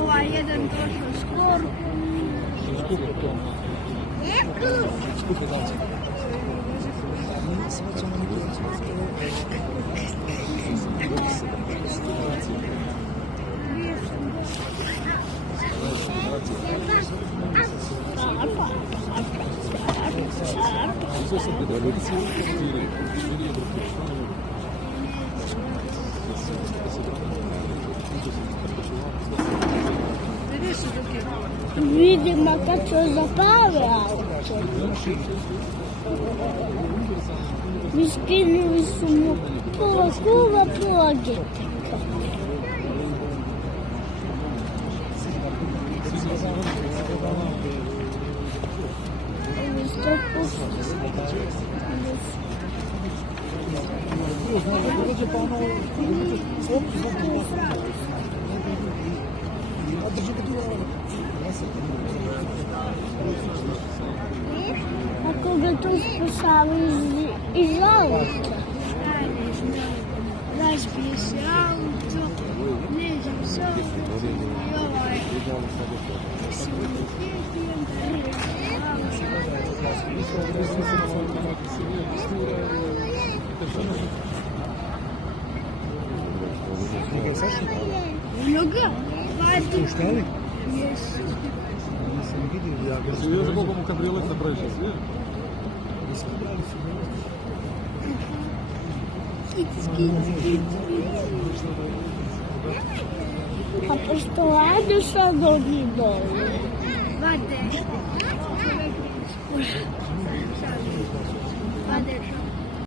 Ovaj jedan došao skoro. Skupo daci. Vidimo kad se zapali auto. Mi skinuli su mu pola kuva, pola getika. Ako ga tu spasali iz auta. Razbije se auto, ne znam sve, i ovaj... Mnogo? Puštali? Jesu. Nisam vidio. Ja ga Серьезно, mogu mu kabriolet napraviti što sviđa? nisam brali su. A pošto radu sad oni dole. Vade. Vade.